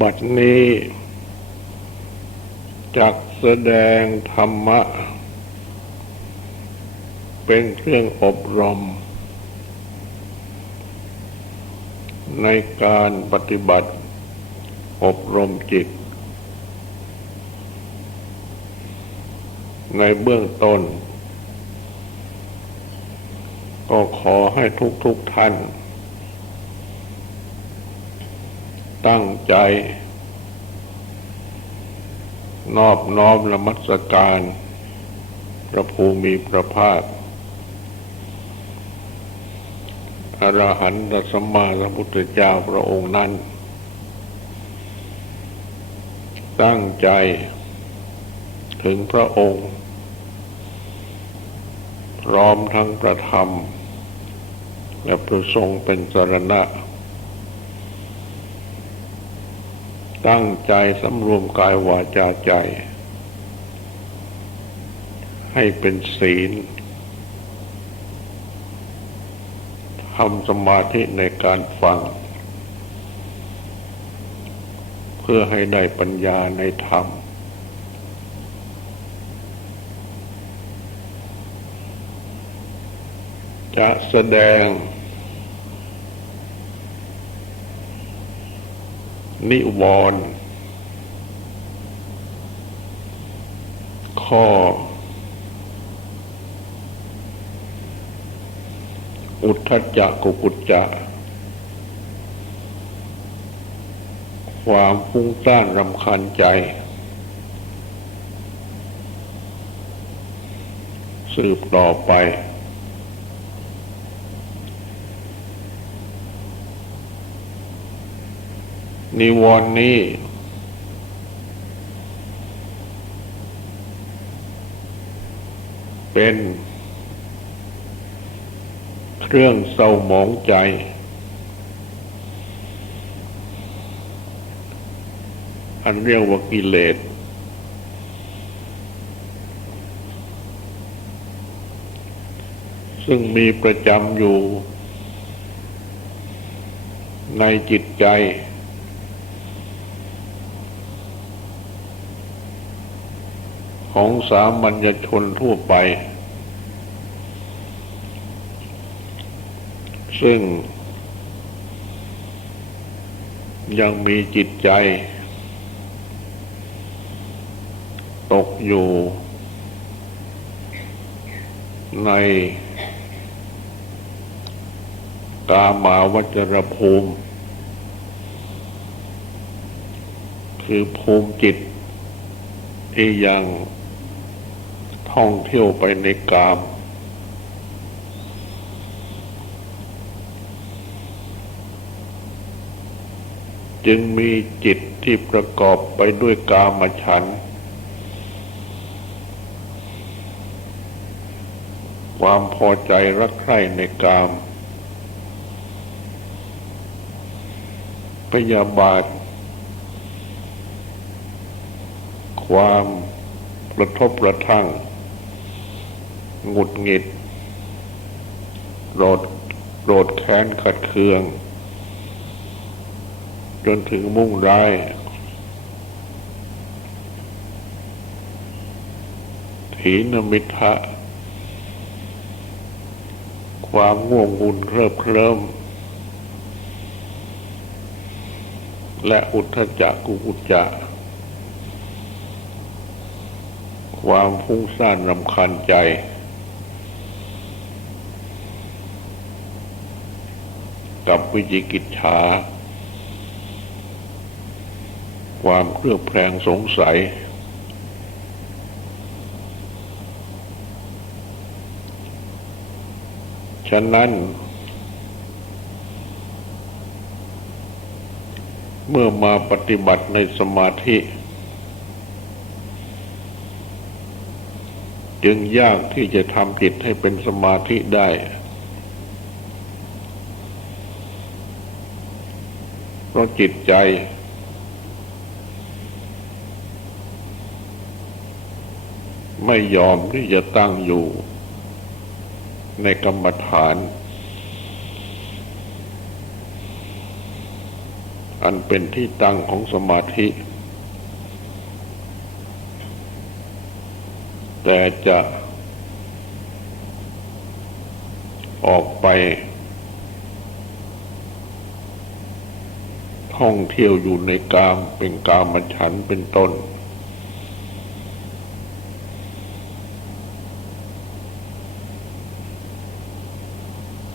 บัดนี้จักแสดงธรรมะ เป็นเครื่องอบรม ในการปฏิบัติอบรมจิต ในเบื้องต้น ก็ขอให้ทุกๆทท่าน ตั้งใจ นอบน้อมละมัสการ พระภูมิพระภาคอรหันตสัมมาสัมพุทธเจ้าพระองค์นั้น ตั้งใจถึงพระองค์ พร้อมทั้งประธรรม และประทรงเป็นสรณะ ตั้งใจสำรวมกายวาจาใจ ให้เป็นศีลทำสมาธิในการฟัง เพื่อให้ได้ปัญญาในธรรม จะแสดง นิวรณ์ข้อ อุทธจักกุกุจจะ ความฟุ้งซ่านรำคาญใจ สืบต่อไป นิวรณ์นี้ เป็น เครื่องเศร้าหมองใจ อันเรียกว่ากิเลสซึ่งมีประจำอยู่ในจิตใจ ของสามัญชนทั่วไป ซึ่ง ยังมีจิตใจ ตกอยู่ ในกามาวจรภูมิ คือภูมิจิตที่ยัง ท่องเที่ยวไปในกาม จึงมีจิตที่ประกอบไปด้วยกามฉัน ความพอใจรักใคร่ในกาม พยาบาท ความกระทบกระทั่ง หงุดหงิดโกรธโกรธแค้นขัดเคือง จนถึงมุ่งร้ายถีนมิทะความง่วงงุนเคลิบเคลิ้มและอุทธจักกุกุจจะความฟุ้งซ่านรำคาญใจ กับวิจิกิจฉาความเครือบแคลงสงสัย ฉะนั้น เมื่อมาปฏิบัติในสมาธิ จึงยากที่จะทำจิตให้เป็นสมาธิได้ เพ ราะจิตใจ ไม่ยอมที่จะตั้งอยู่ ในกรรมฐาน อันเป็นที่ตั้งของสมาธิ แต่จะออกไป ท่องเที่ยวอยู่ในกามเป็นกามฉันเป็นต้น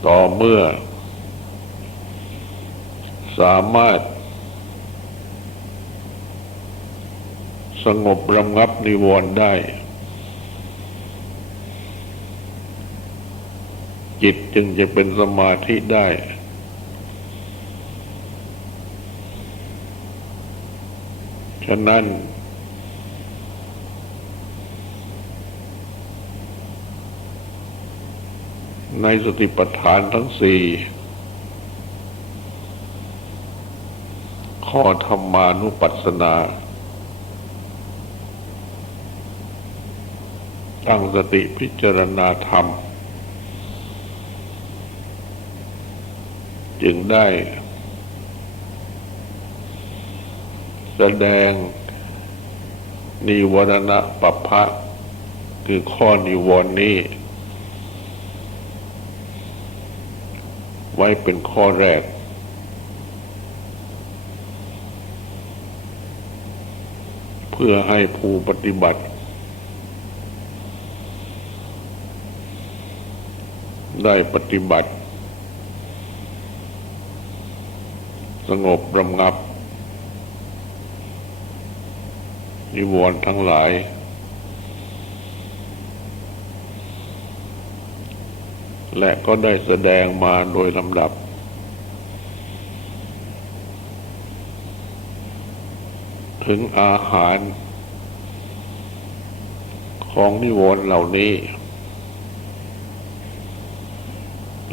ต่อเมื่อ สามารถ สงบระงับนิวรณ์ได้ จิตจึงจะเป็นสมาธิได้ะนั้นในสติปัฏฐานทั้งสี่ข้อธรรมานุปัสสนา ตั้งสติพิจารณาธรรม จึงได้ แสดงนิวรณปัปพะคือข้อนิวรณ์นี้ ไว้เป็นข้อแรก เพื่อให้ผู้ปฏิบัติ ได้ปฏิบัติ สงบระงับ นิวรณ์ทั้งหลาย และก็ได้แสดงมาโดยลำดับ ถึงอาหาร ของนิวรณ์เหล่านี้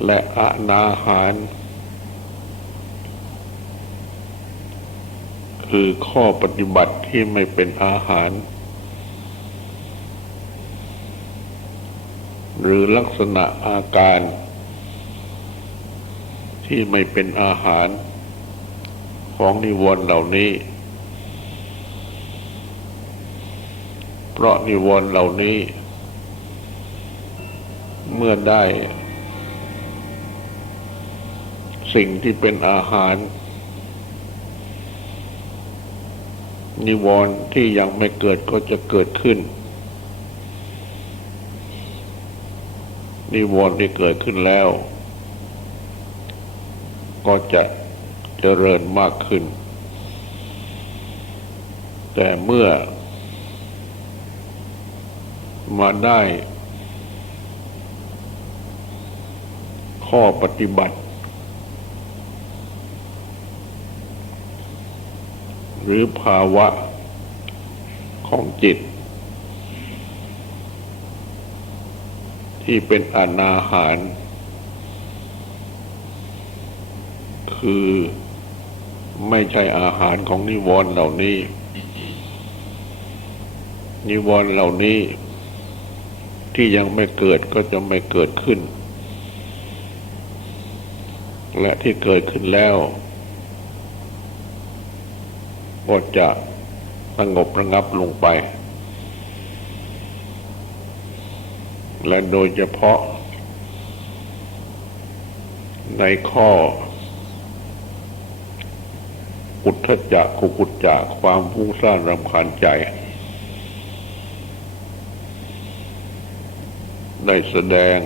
และอานาหาร คือข้อปฏิบัติที่ไม่เป็นอาหาร หรือลักษณะอาการ ที่ไม่เป็นอาหาร ของนิวรณ์เหล่านี้ เพราะนิวรณ์เหล่านี้ เมื่อได้ สิ่งที่เป็นอาหาร นิวรณ์ที่ยังไม่เกิดก็จะเกิดขึ้น นิวรณ์ที่เกิดขึ้นแล้ว ก็จะเจริญมากขึ้น แต่เมื่อมาได้ข้อปฏิบัติ หรือภาวะของจิต ที่เป็นอนาหาร คือไม่ใช่อาหารของนิวรณ์เหล่านี้ นิวรณ์เหล่านี้ ที่ยังไม่เกิดก็จะไม่เกิดขึ้น และที่เกิดขึ้นแล้ว ก็จะสงบระงับลงไป และโดยเฉพาะ ในข้อ อุทธจักกุกุจจะความฟุ้งซ่านรำคาญใจ ได้แสดง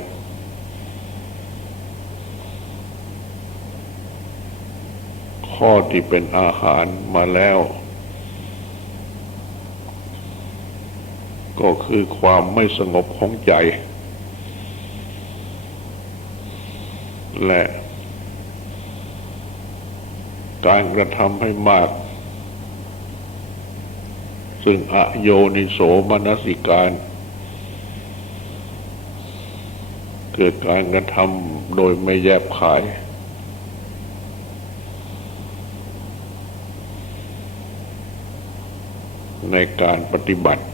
ข้อที่เป็นอาหารมาแล้ว ก็คือความไม่สงบของใจ และการกระทำให้มาก ซึ่งอโยนิโสมนสิการ เกิดการกระทำโดยไม่แยบขาย ในการปฏิบัติ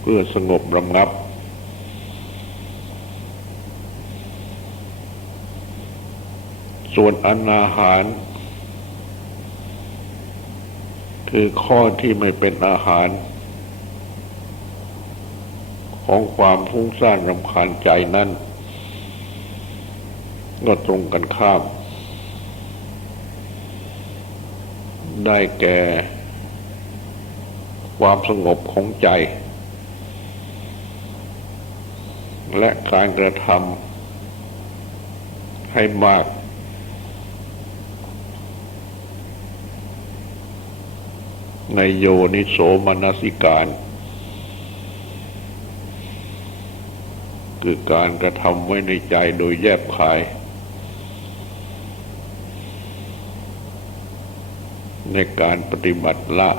เพื่อสงบระงับ ส่วนอนาหาร คือข้อที่ไม่เป็นอาหาร ของความฟุ้งซ่านรำคาญใจนั้นก็ตรงกันข้าม ได้แก่ ความสงบของใจ และการกระทำให้มาก ในโยนิโสมนสิการ คือการกระทำไว้ในใจโดยแยบคายในการปฏิบัติละ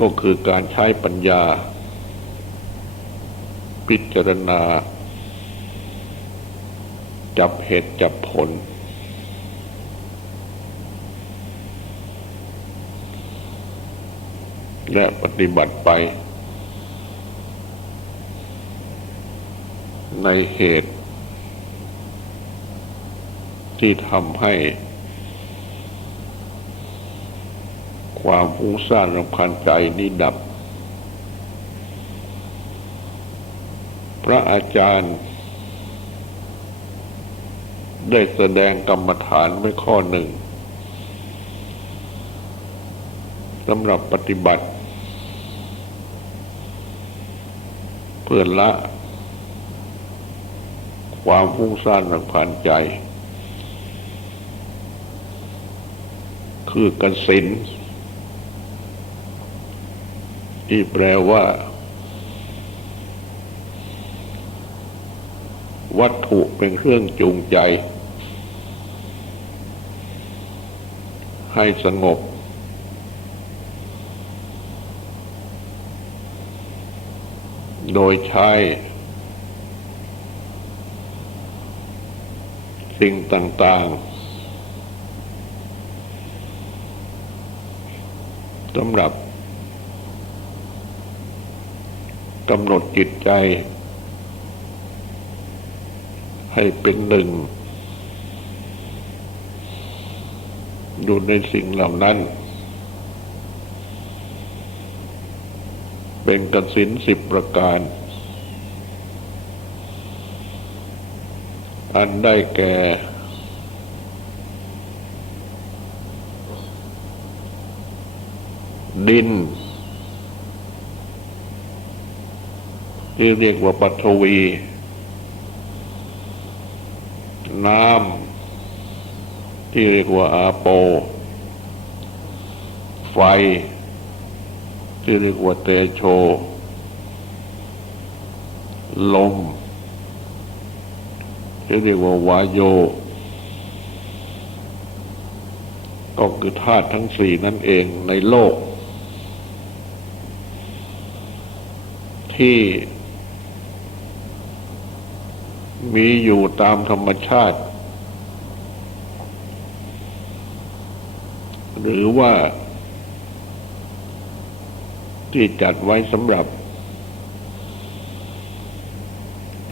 ก็คือการใช้ปัญญา พิจารณา จับเหตุจับผล และปฏิบัติไป ในเหตุที่ทำให้ ความฟุ้งซ่านรำคาญใจนี้ดับ พระอาจารย์ ได้แสดงกรรมฐานไว้ข้อหนึ่งสำหรับปฏิบัติ เพื่อละ ความฟุ้งซ่านรำคาญใจคือกสิน ที่แปลว่า วัตถุเป็นเครื่องจูงใจ ให้สงบ โดยใช้สิ่งต่าง ๆสำหรับ กำหนดจิตใจ ให้เป็นหนึ่งอยู่ในสิ่งเหล่านั้น เป็นกสินสิบประการ อันได้แก่ ดิน ที่เรียกว่าปัทวี น้ำที่เรียกว่าอาโป ไฟ ที่เรียกว่าเตโช ลม ที่เรียกว่าวายโย ก็คือธาตุทั้งสี่นั่นเองในโลกที่ มีอยู่ตามธรรมชาติ หรือว่าที่จัดไว้สำหรับ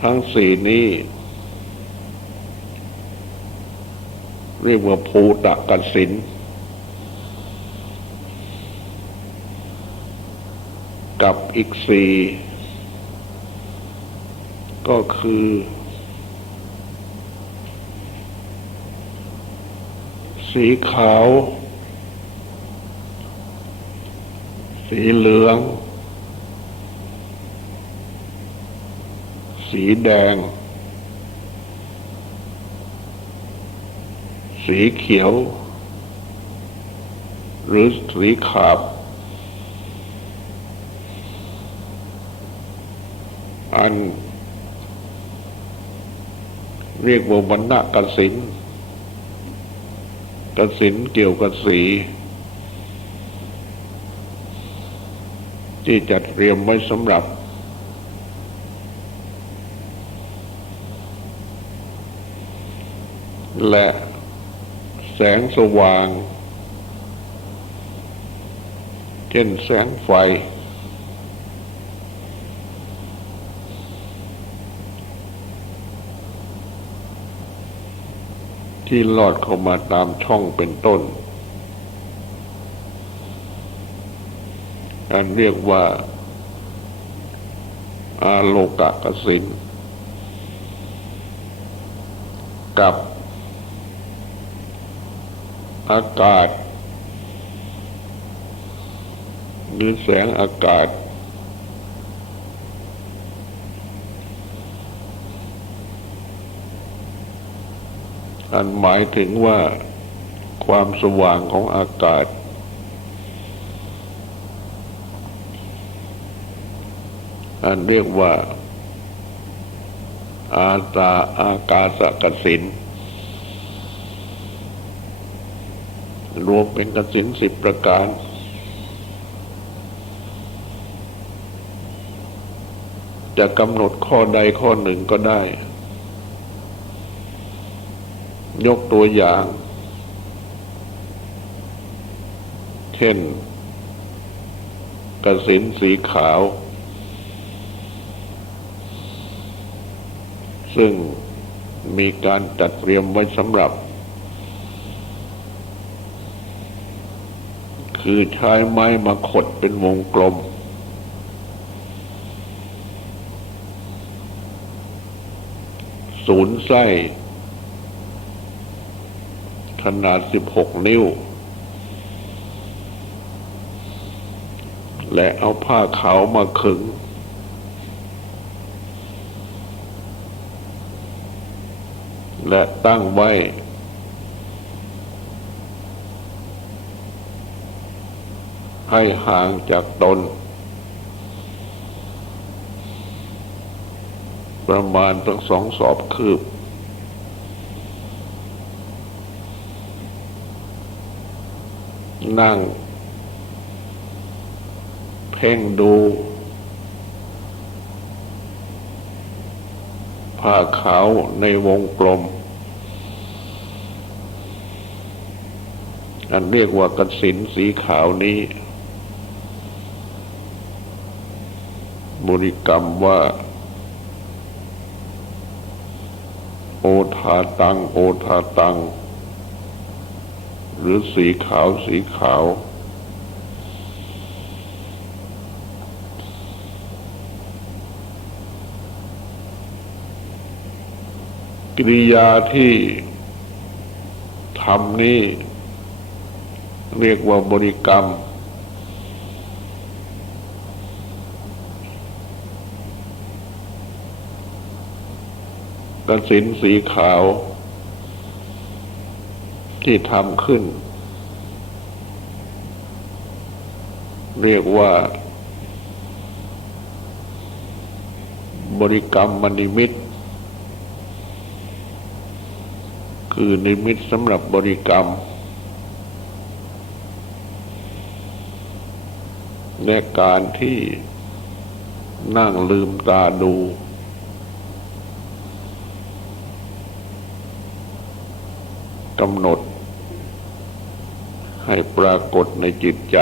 ทั้งสี่นี้ เรียกว่าภูตะกสินกับอีกสี่ก็คือ สีขาว สีเหลือง สีแดง สีเขียว หรือสีขาวอันเรียกว่าวันณะกสิน กสินเกี่ยวกับสี ที่จัดเตรียมไว้สำหรับ และแสงสว่าง เช่นแสงไฟ ที่ลอดเข้ามาตามช่องเป็นต้นอันเรียกว่า อาโลกะกสินกับ อากาศหรือแสงอากาศ อันหมายถึงว่าความสว่างของอากาศ อันเรียกว่า อาตาอากาศกสินรวมเป็นกสินสิบประการ จะกำหนดข้อใดข้อหนึ่งก็ได้ ยกตัวอย่าง เช่นกระสินสีขาว ซึ่งมีการจัดเตรียมไว้สำหรับ คือใช้ไม้มาขดเป็นวงกลม ศูนย์ไส้ ขนาด16นิ้ว และเอาผ้าขาวมาขึง และตั้งไว้ ให้ห่างจากตน ประมาณตั้งสองสอบคืบ นั่ง เพ่งดู ผ้าขาวในวงกลม อันเรียกว่ากสินสีขาวนี้ บริกรรมว่า โอทาตัง โอทาตัง หรือสีขาวสีขาว กิริยาที่ทำนี้ เรียกว่าบริกรรมกสินสีขาว ที่ทำขึ้น เรียกว่า บริกรรมมนิมิต คือนิมิตสำหรับบริกรรม และการที่นั่งลืมตาดูกำหนด ให้ปรากฏในจิตใจ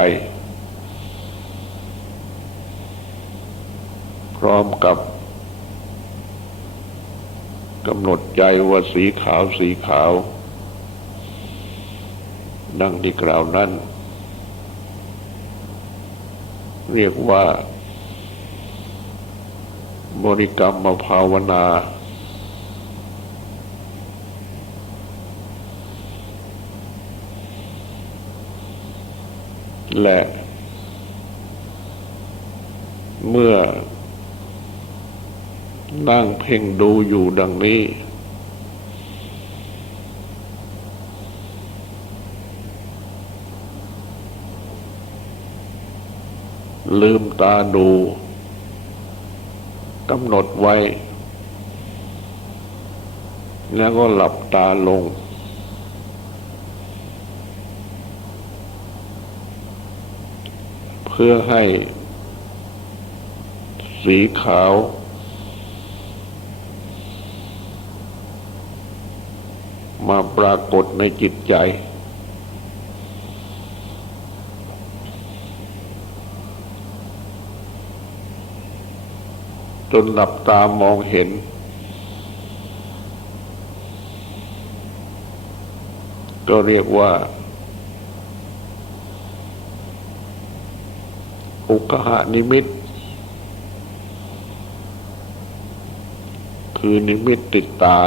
พร้อมกับกำหนดใจว่าสีขาวสีขาว ดังที่กล่าวนั้น เรียกว่า บริกรรมมภาวนา และ เมื่อ นั่งเพ่งดูอยู่ดังนี้ ลืมตาดูกำหนดไว้ แล้วก็หลับตาลง พื่อให้ สีขาว มาปรากฏในจิตใจ จนหลับตามองเห็นก็เรียกว่า อุกหานิมิต คือนิมิตติดตา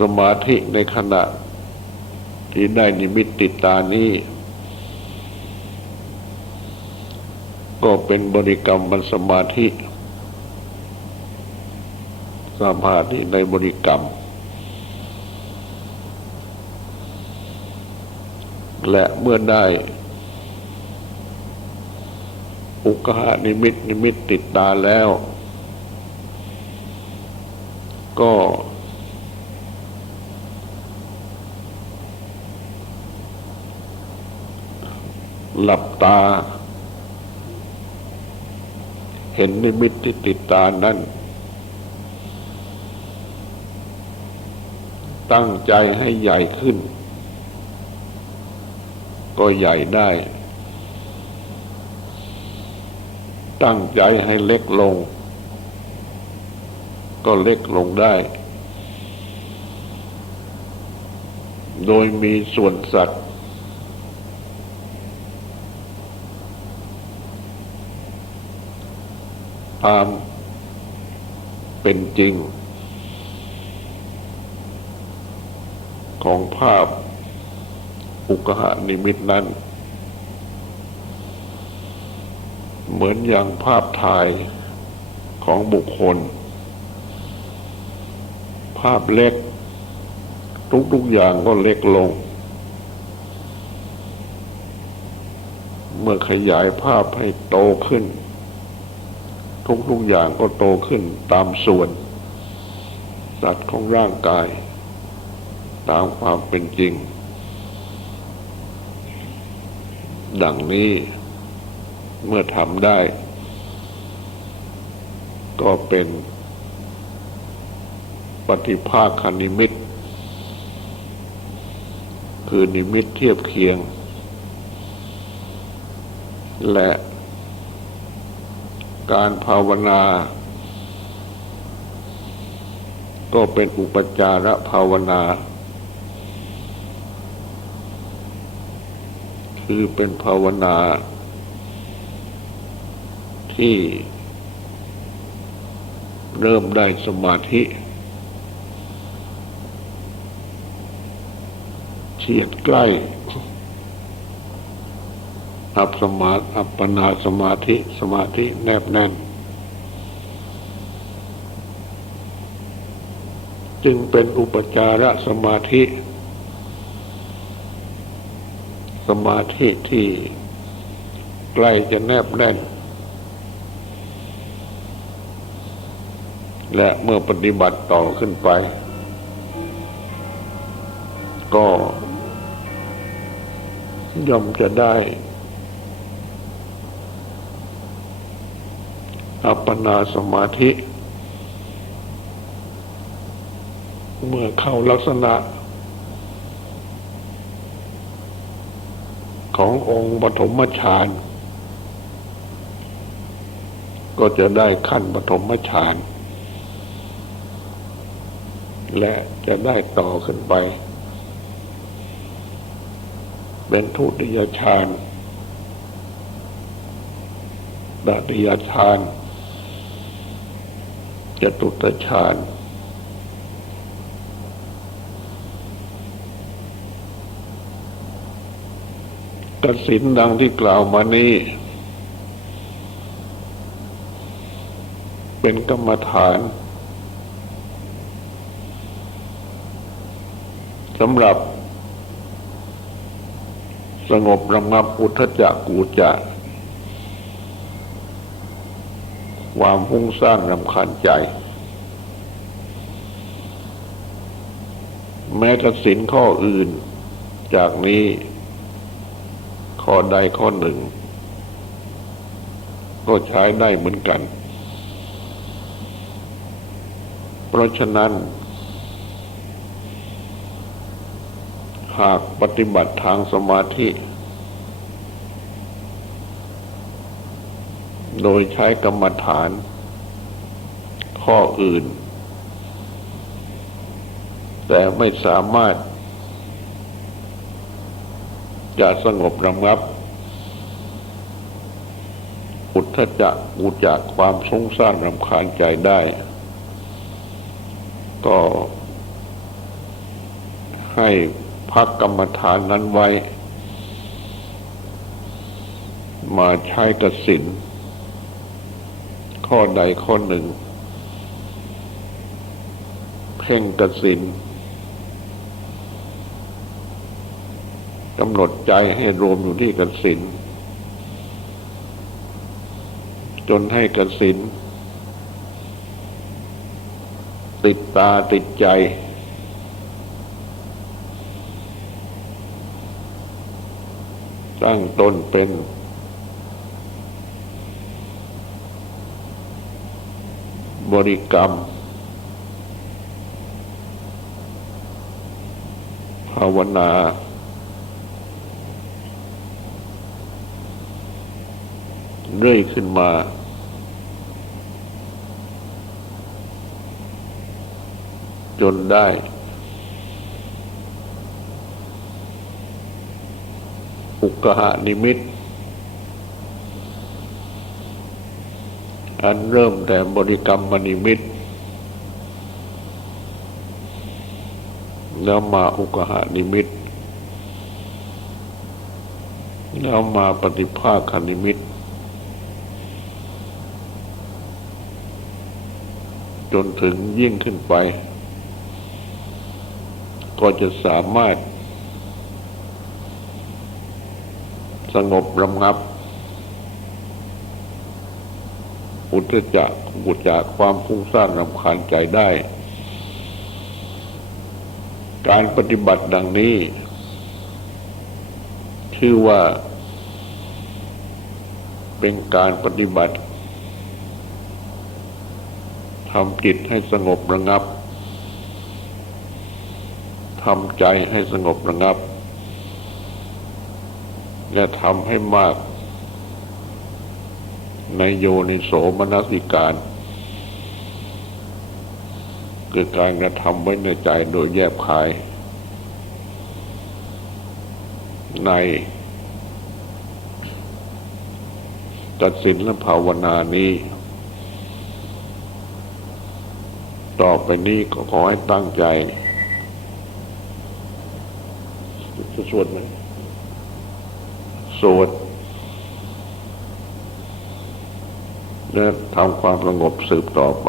สมาธิในขณะ ที่ได้นิมิตติดตานี้ ก็เป็นบริกรรมมันสมาธิ สมาธิในบริกรรม และเมื่อได้ อุกหานิมิตนิมิตติดตาแล้ว ก็หลับตา เห็นนิมิตที่ติดตานั้น ตั้งใจให้ใหญ่ขึ้น ก็ใหญ่ได้ ตั้งใจให้เล็กลง ก็เล็กลงได้ โดยมีส่วนสัตว์ ตามเป็นจริง ของภาพอุกหานิมิตนั้น เหมือนอย่างภาพถ่ายของบุคคล ภาพเล็ก ทุกๆอย่างก็เล็กลง เมื่อขยายภาพให้โตขึ้น ทุกๆอย่างก็โตขึ้นตามส่วน สัตว์ของร่างกาย ตามความเป็นจริง ดังนี้เมื่อทำได้ ก็เป็นปฏิภาคนิมิต คือนิมิตเทียบเคียง และการภาวนา ก็เป็นอุปจารภาวนา คือเป็นภาวนา ที่เริ่มได้สมาธิ เฉียดใกล้ อัปสมาอัปปนาสมาธิสมาธิแนบแน่นจึงเป็นอุปจารสมาธิ สมาธิที่ใกล้จะแนบแน่น และเมื่อปฏิบัติต่อขึ้นไป ก็ย่อมจะได้อัปปนาสมาธิ เมื่อเข้าลักษณะ ขององค์ปฐมฌานก็จะได้ขั้นปฐมฌานและจะได้ต่อขึ้นไป เป็นทุติยฌานตติยฌานจตุตฌาน กสินดังที่กล่าวมานี้ เป็นกรรมฐานสำหรับ สงบระงับอุทธจักกูจะความฟุ้งซ่านรำคาญใจ แม้กสินข้ออื่นจากนี้ ข้อใดข้อหนึ่ง ก็ใช้ได้เหมือนกัน เพราะฉะนั้น หากปฏิบัติทางสมาธิ โดยใช้กรรมฐาน ข้ออื่น แต่ไม่สามารถ จะสงบระงับ อุทธจักอุจากความสงสารรำคาญใจได้ ก็ให้พักกรรมฐานนั้นไว้ มาใช้กสินข้อใดข้อหนึ่ง เพ่งกสิน กำหนดใจให้รวมอยู่ที่กสินจนให้กสินติดตาติดใจ ตั้งต้นเป็นบริกรรม ภาวนา เรื่อยขึ้นมา จนได้ อุกหานิมิต อันเริ่มแต่บริกรรมมนิมิต แล้วมาอุกหานิมิตแล้วมาปฏิภาคนิมิต จนถึงยิ่งขึ้นไป ก็จะสามารถ สงบระงับ อุทจักอุจจากความฟุ้งซ่านรำคาญใจได้ การปฏิบัติดังนี้ ชื่อว่าเป็นการปฏิบัติ ทำจิตให้สงบระงับทำใจให้สงบระงับและทำให้มาก ในโยนิโสมนสิการ คือการกระทำไว้ในใจโดยแยบคาย ในตัดสินและภาวนานี้ ต่อไปนี้ก็ขอให้ตั้งใจจะสวดไหมสวดและทำความสงบสืบต่อไป